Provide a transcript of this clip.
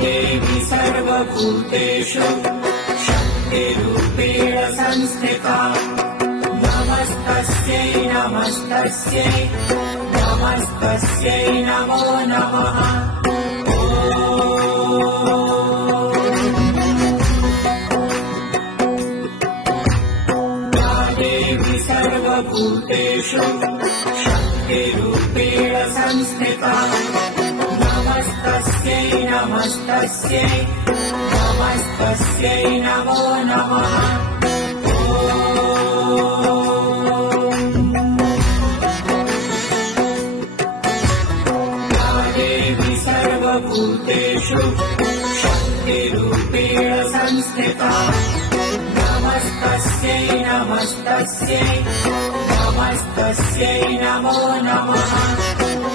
देवी सर्वभूतेषु शक्तिरूपेण संस्थिता नमस्तस्यै नमस्तस्यै नमस्तस्यै नमो नमः। या देवी सर्वभूतेषु शक्तिरूपेण संस्थिता नमस्तस्यै नमस्तस्यै नमस्तस्यै नमो नमः। या देवी सर्वभूतेषु शक्तिरूपेण संस्थिता नमस्तस्यै नमस्तस्यै नमस्तस्यै नमो नमः।